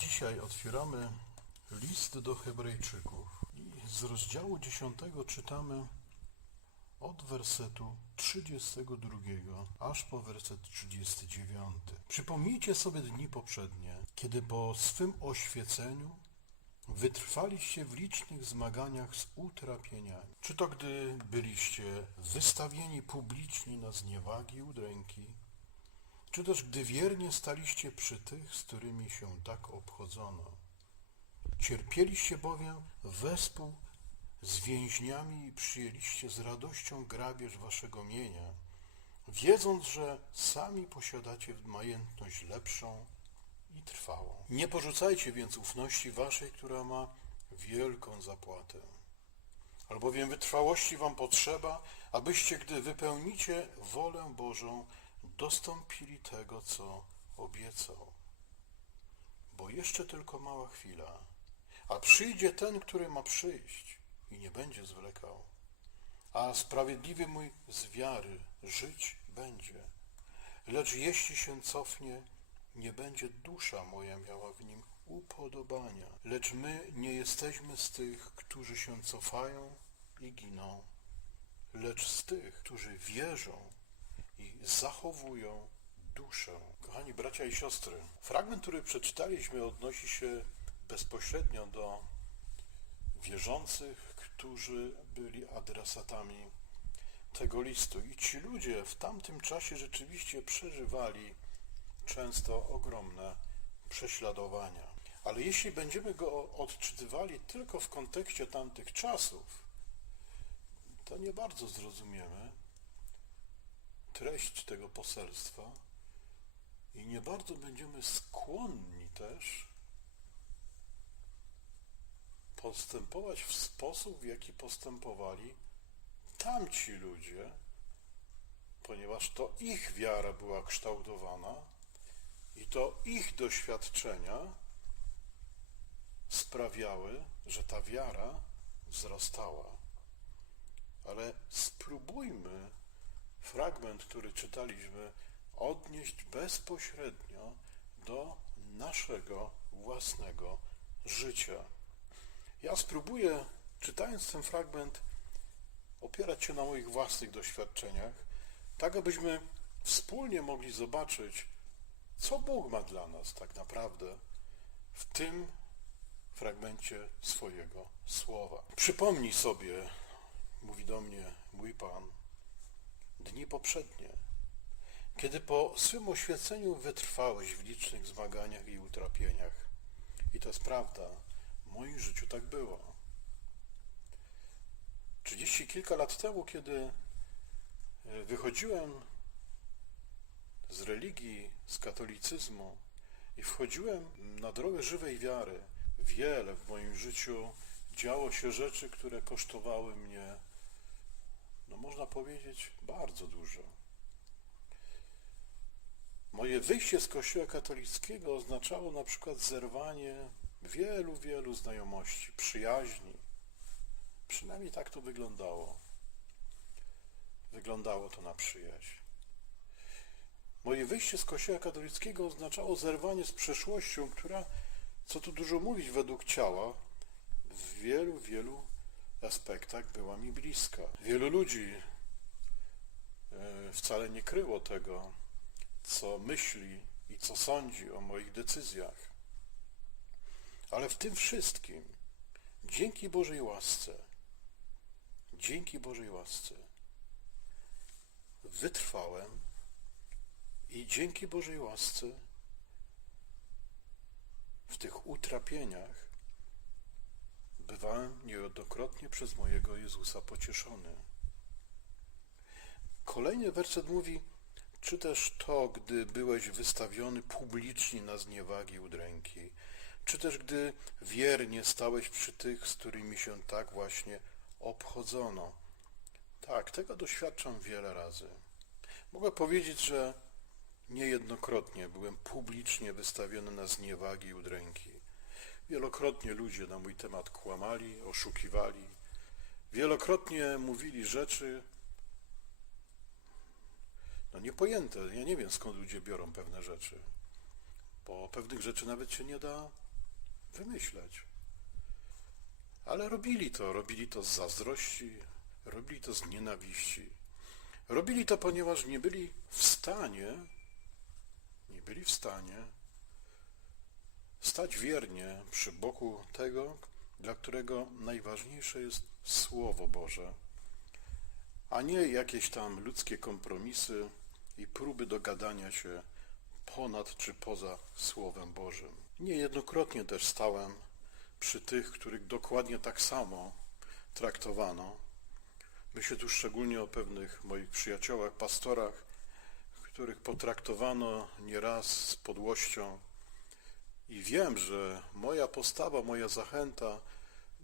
Dzisiaj otwieramy list do Hebrajczyków i z rozdziału 10 czytamy od wersetu 32 aż po werset 39. Przypomnijcie sobie dni poprzednie, kiedy po swym oświeceniu wytrwaliście w licznych zmaganiach z utrapieniami. Czy to gdy byliście wystawieni publicznie na zniewagi i udręki, czy też gdy wiernie staliście przy tych, z którymi się tak obchodzono. Cierpieliście bowiem wespół z więźniami i przyjęliście z radością grabież waszego mienia, wiedząc, że sami posiadacie majętność lepszą i trwałą. Nie porzucajcie więc ufności waszej, która ma wielką zapłatę. Albowiem wytrwałości wam potrzeba, abyście, gdy wypełnicie wolę Bożą, dostąpili tego, co obiecał. Bo jeszcze tylko mała chwila, a przyjdzie ten, który ma przyjść i nie będzie zwlekał. A sprawiedliwy mój z wiary żyć będzie. Lecz jeśli się cofnie, nie będzie dusza moja miała w nim upodobania. Lecz my nie jesteśmy z tych, którzy się cofają i giną, lecz z tych, którzy wierzą i zachowują duszę. Kochani bracia i siostry, fragment, który przeczytaliśmy, odnosi się bezpośrednio do wierzących, którzy byli adresatami tego listu. I ci ludzie w tamtym czasie rzeczywiście przeżywali często ogromne prześladowania. Ale jeśli będziemy go odczytywali tylko w kontekście tamtych czasów, to nie bardzo zrozumiemy treść tego poselstwa i nie bardzo będziemy skłonni też postępować w sposób, w jaki postępowali tamci ludzie, ponieważ to ich wiara była kształtowana i to ich doświadczenia sprawiały, że ta wiara wzrastała. Ale spróbujmy fragment, który czytaliśmy, odnieść bezpośrednio do naszego własnego życia. Ja spróbuję, czytając ten fragment, opierać się na moich własnych doświadczeniach, tak abyśmy wspólnie mogli zobaczyć, co Bóg ma dla nas tak naprawdę w tym fragmencie swojego słowa. Przypomnij sobie, mówi do mnie mój Pan, dni poprzednie, kiedy po swym oświeceniu wytrwałeś w licznych zmaganiach i utrapieniach. I to jest prawda, w moim życiu tak było. Trzydzieści kilka lat temu, kiedy e, wychodziłem z religii, z katolicyzmu i wchodziłem na drogę żywej wiary, wiele w moim życiu działo się rzeczy, które kosztowały mnie, można powiedzieć, bardzo dużo. Moje wyjście z kościoła katolickiego oznaczało na przykład zerwanie wielu, wielu znajomości, przyjaźni. Przynajmniej tak to wyglądało. Wyglądało to na przyjaźń. Moje wyjście z kościoła katolickiego oznaczało zerwanie z przeszłością, która, co tu dużo mówić, według ciała, w wielu, wielu aspektach była mi bliska. Wielu ludzi e, wcale nie kryło tego, co myśli i co sądzi o moich decyzjach. Ale w tym wszystkim, dzięki Bożej łasce, dzięki Bożej łasce, wytrwałem i dzięki Bożej łasce w tych utrapieniach bywałem niejednokrotnie przez mojego Jezusa pocieszony. Kolejny werset mówi, czy też to, gdy byłeś wystawiony publicznie na zniewagi i udręki, czy też gdy wiernie stałeś przy tych, z którymi się tak właśnie obchodzono. Tak, tego doświadczam wiele razy. Mogę powiedzieć, że niejednokrotnie byłem publicznie wystawiony na zniewagi i udręki. Wielokrotnie ludzie na mój temat kłamali, oszukiwali. Wielokrotnie mówili rzeczy, no niepojęte. Ja nie wiem skąd ludzie biorą pewne rzeczy, bo pewnych rzeczy nawet się nie da wymyśleć. Ale robili to, robili to z zazdrości, robili to z nienawiści. Robili to, ponieważ nie byli w stanie, nie byli w stanie stać wiernie przy boku tego, dla którego najważniejsze jest Słowo Boże, a nie jakieś tam ludzkie kompromisy i próby dogadania się ponad czy poza Słowem Bożym. Niejednokrotnie też stałem przy tych, których dokładnie tak samo traktowano. Myślę tu szczególnie o pewnych moich przyjaciołach, pastorach, których potraktowano nieraz z podłością. I wiem, że moja postawa, moja zachęta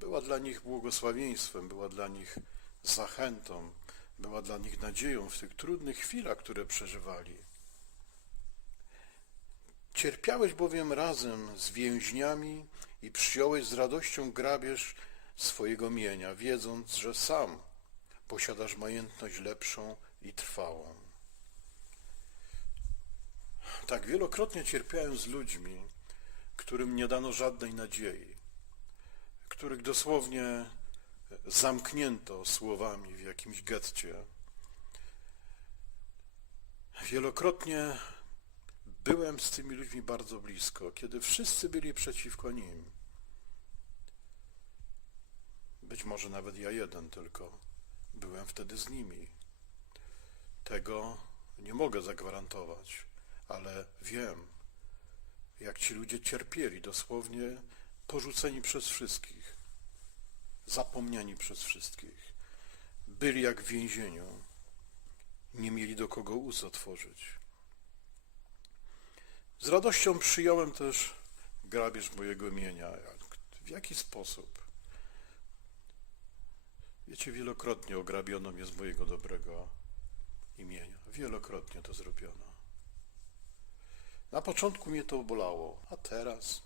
była dla nich błogosławieństwem, była dla nich zachętą, była dla nich nadzieją w tych trudnych chwilach, które przeżywali. Cierpiałeś bowiem razem z więźniami i przyjąłeś z radością grabież swojego mienia, wiedząc, że sam posiadasz majętność lepszą i trwałą. Tak wielokrotnie cierpiałem z ludźmi, którym nie dano żadnej nadziei, których dosłownie zamknięto słowami w jakimś getcie. Wielokrotnie byłem z tymi ludźmi bardzo blisko, kiedy wszyscy byli przeciwko nim. Być może nawet ja jeden tylko byłem wtedy z nimi. Tego nie mogę zagwarantować, ale wiem, jak ci ludzie cierpieli, dosłownie porzuceni przez wszystkich, zapomniani przez wszystkich. Byli jak w więzieniu, nie mieli do kogo ust otworzyć. Z radością przyjąłem też grabież mojego mienia. W jaki sposób? Wiecie, wielokrotnie ograbiono mnie z mojego dobrego imienia. Wielokrotnie to zrobiono. Na początku mnie to bolało, a teraz?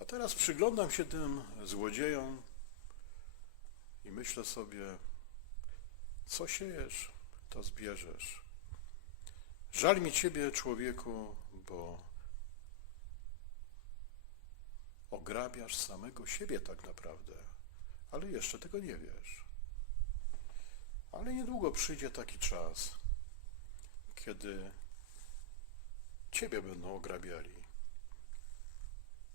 A teraz przyglądam się tym złodziejom i myślę sobie, co siejesz, to zbierzesz. Żal mi ciebie, człowieku, bo ograbiasz samego siebie tak naprawdę, ale jeszcze tego nie wiesz. Ale niedługo przyjdzie taki czas, kiedy ciebie będą ograbiali.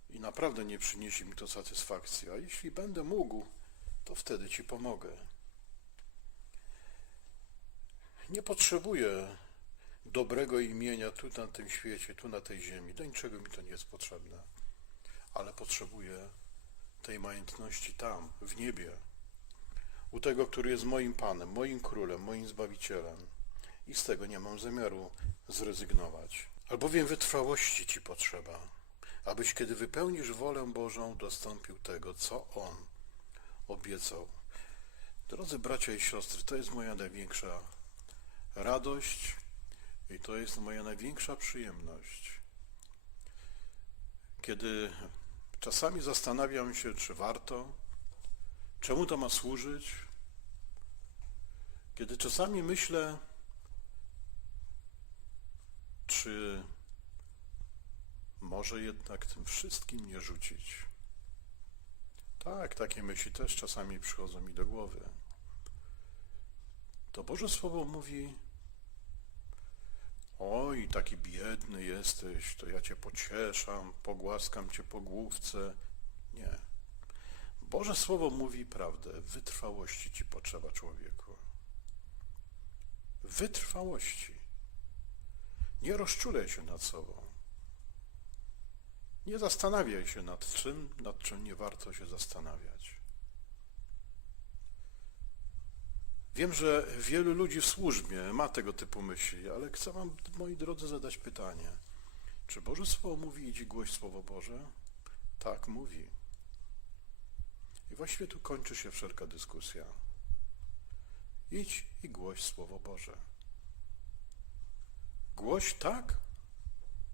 I naprawdę nie przyniesie mi to satysfakcji, a jeśli będę mógł, to wtedy ci pomogę. Nie potrzebuję dobrego imienia tu na tym świecie, tu na tej ziemi. Do niczego mi to nie jest potrzebne. Ale potrzebuję tej majętności tam, w niebie. U tego, który jest moim Panem, moim Królem, moim Zbawicielem. I z tego nie mam zamiaru zrezygnować. Albowiem wytrwałości Ci potrzeba, abyś kiedy wypełnisz wolę Bożą, dostąpił tego, co On obiecał. Drodzy bracia i siostry, to jest moja największa radość i to jest moja największa przyjemność. Kiedy czasami zastanawiam się, czy warto, czemu to ma służyć, kiedy czasami myślę, czy może jednak tym wszystkim nie rzucić. Tak, takie myśli też czasami przychodzą mi do głowy. To Boże Słowo mówi, oj, taki biedny jesteś, to ja cię pocieszam, pogłaskam cię po główce. Nie. Boże Słowo mówi prawdę, wytrwałości ci potrzeba człowieku. Wytrwałości. Nie rozczulaj się nad sobą. Nie zastanawiaj się nad czym, nad czym nie warto się zastanawiać. Wiem, że wielu ludzi w służbie ma tego typu myśli, ale chcę Wam, moi drodzy, zadać pytanie. Czy Boże Słowo mówi idź i głoś Słowo Boże? Tak, mówi. I właściwie tu kończy się wszelka dyskusja. Idź i głoś Słowo Boże. Głoś tak,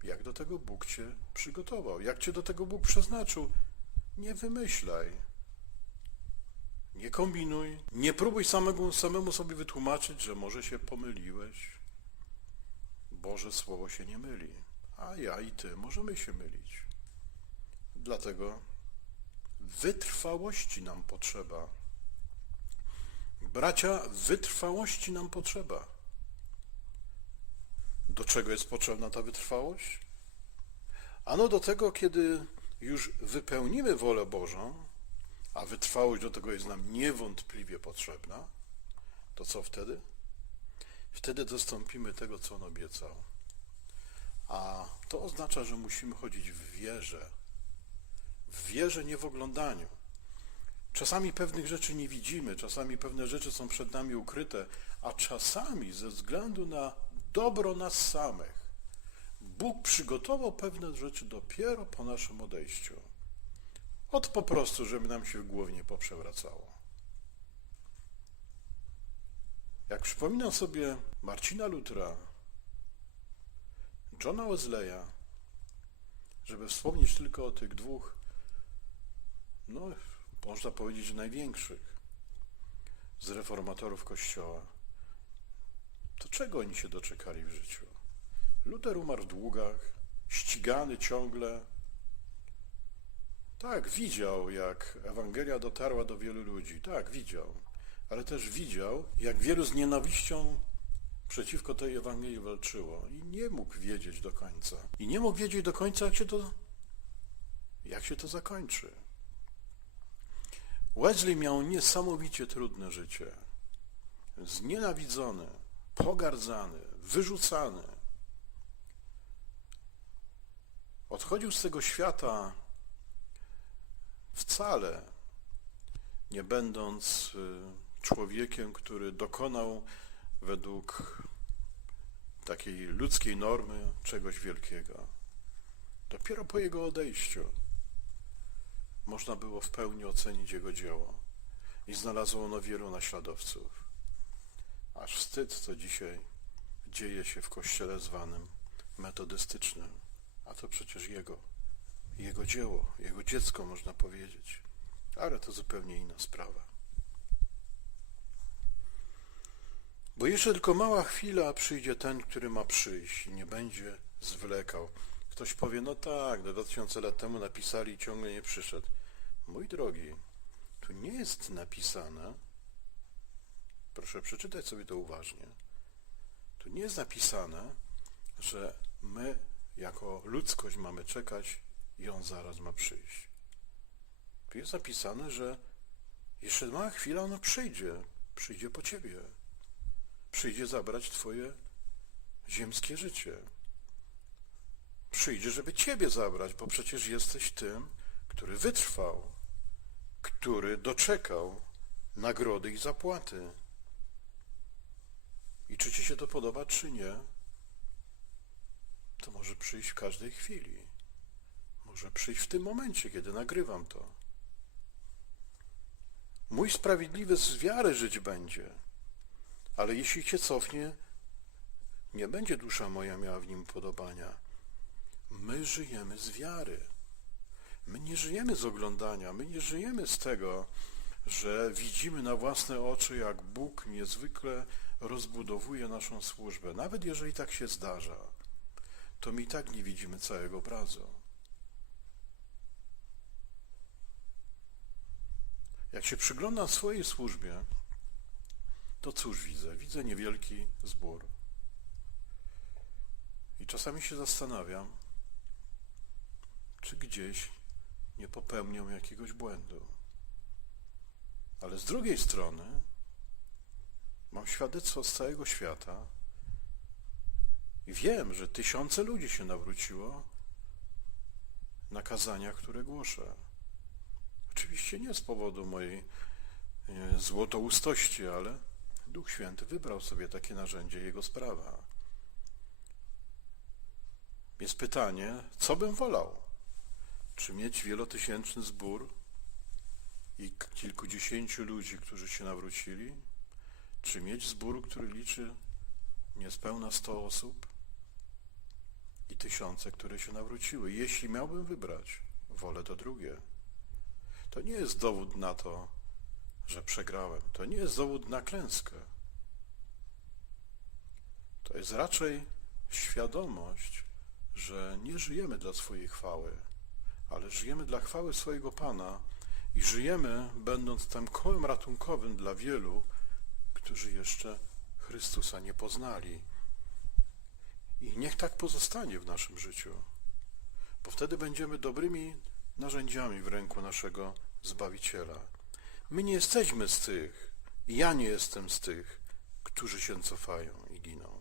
jak do tego Bóg Cię przygotował, jak Cię do tego Bóg przeznaczył. Nie wymyślaj. Nie kombinuj. Nie próbuj samego, samemu sobie wytłumaczyć, że może się pomyliłeś. Boże Słowo się nie myli, a ja i Ty możemy się mylić. Dlatego wytrwałości nam potrzeba. Bracia, wytrwałości nam potrzeba. Do czego jest potrzebna ta wytrwałość? Ano do tego, kiedy już wypełnimy wolę Bożą, a wytrwałość do tego jest nam niewątpliwie potrzebna, to co wtedy? Wtedy dostąpimy tego, co On obiecał. A to oznacza, że musimy chodzić w wierze. W wierze, nie w oglądaniu. Czasami pewnych rzeczy nie widzimy, czasami pewne rzeczy są przed nami ukryte, a czasami ze względu na dobro nas samych, Bóg przygotował pewne rzeczy dopiero po naszym odejściu. Od po prostu, żeby nam się w głowie nie poprzewracało. Jak przypominam sobie Marcina Lutra, Johna Wesleya, żeby wspomnieć tylko o tych dwóch, no, można powiedzieć, największych z reformatorów Kościoła, to czego oni się doczekali w życiu? Luter umarł w długach, ścigany ciągle. Tak, widział, jak Ewangelia dotarła do wielu ludzi. Tak, widział. Ale też widział, jak wielu z nienawiścią przeciwko tej Ewangelii walczyło i nie mógł wiedzieć do końca. I nie mógł wiedzieć do końca, jak się to, jak się to zakończy. Wesley miał niesamowicie trudne życie. Znienawidzony, pogardzany, wyrzucany. Odchodził z tego świata wcale nie będąc y, człowiekiem, który dokonał według takiej ludzkiej normy czegoś wielkiego. Dopiero po jego odejściu można było w pełni ocenić jego dzieło i znalazło ono wielu naśladowców. Aż wstyd, co dzisiaj dzieje się w kościele zwanym metodystycznym, a to przecież jego, jego dzieło, jego dziecko, można powiedzieć. Ale to zupełnie inna sprawa. Bo jeszcze tylko mała chwila, a przyjdzie ten, który ma przyjść i nie będzie zwlekał. Ktoś powie, no tak, do 2000 lat temu napisali i ciągle nie przyszedł. Mój drogi, tu nie jest napisane, proszę przeczytać sobie to uważnie, tu nie jest napisane, że my jako ludzkość mamy czekać i on zaraz ma przyjść. Tu jest napisane, że jeszcze mała chwila ono przyjdzie, przyjdzie po ciebie. Przyjdzie zabrać twoje ziemskie życie. Przyjdzie, żeby ciebie zabrać, bo przecież jesteś tym, który wytrwał, który doczekał nagrody i zapłaty. I czy ci się to podoba, czy nie, to może przyjść w każdej chwili. Może przyjść w tym momencie, kiedy nagrywam to. Mój sprawiedliwy z wiary żyć będzie, ale jeśli cię cofnie, nie będzie dusza moja miała w nim podobania. My żyjemy z wiary. My nie żyjemy z oglądania, my nie żyjemy z tego, że widzimy na własne oczy, jak Bóg niezwykle rozbudowuje naszą służbę. Nawet jeżeli tak się zdarza, to my i tak nie widzimy całego obrazu. Jak się przyglądam swojej służbie, to cóż widzę? Widzę niewielki zbór. I czasami się zastanawiam, czy gdzieś nie popełnią jakiegoś błędu. Ale z drugiej strony mam świadectwo z całego świata i wiem, że tysiące ludzi się nawróciło na kazaniach, które głoszę. Oczywiście nie z powodu mojej nie, złotoustości, ale Duch Święty wybrał sobie takie narzędzie, jego sprawa. Jest pytanie, co bym wolał? Czy mieć wielotysięczny zbór i kilkudziesięciu ludzi, którzy się nawrócili? Czy mieć zbór, który liczy niespełna sto osób i tysiące, które się nawróciły? Jeśli miałbym wybrać, wolę to drugie. To nie jest dowód na to, że przegrałem. To nie jest dowód na klęskę. To jest raczej świadomość, że nie żyjemy dla swojej chwały, ale żyjemy dla chwały swojego Pana i żyjemy, będąc tym kołem ratunkowym dla wielu, którzy jeszcze Chrystusa nie poznali. I niech tak pozostanie w naszym życiu, bo wtedy będziemy dobrymi narzędziami w ręku naszego Zbawiciela. My nie jesteśmy z tych, ja nie jestem z tych, którzy się cofają i giną.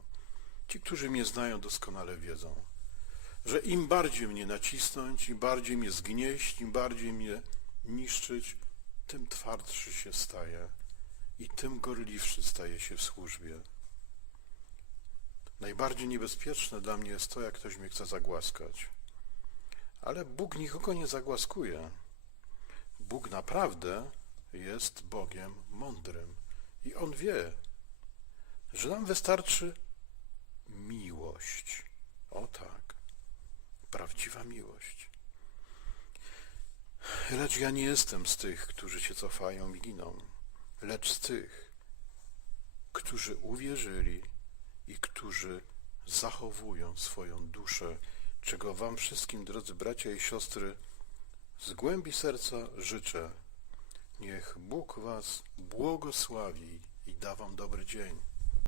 Ci, którzy mnie znają, doskonale wiedzą, że im bardziej mnie nacisnąć, im bardziej mnie zgnieść, im bardziej mnie niszczyć, tym twardszy się staje i tym gorliwszy staje się w służbie. Najbardziej niebezpieczne dla mnie jest to, jak ktoś mnie chce zagłaskać. Ale Bóg nikogo nie zagłaskuje. Bóg naprawdę jest Bogiem mądrym i On wie, że nam wystarczy miłość. O tak, prawdziwa miłość. Lecz ja nie jestem z tych, którzy się cofają i giną, lecz z tych, którzy uwierzyli i którzy zachowują swoją duszę, czego Wam wszystkim, drodzy bracia i siostry, z głębi serca życzę. Niech Bóg Was błogosławi i da Wam dobry dzień.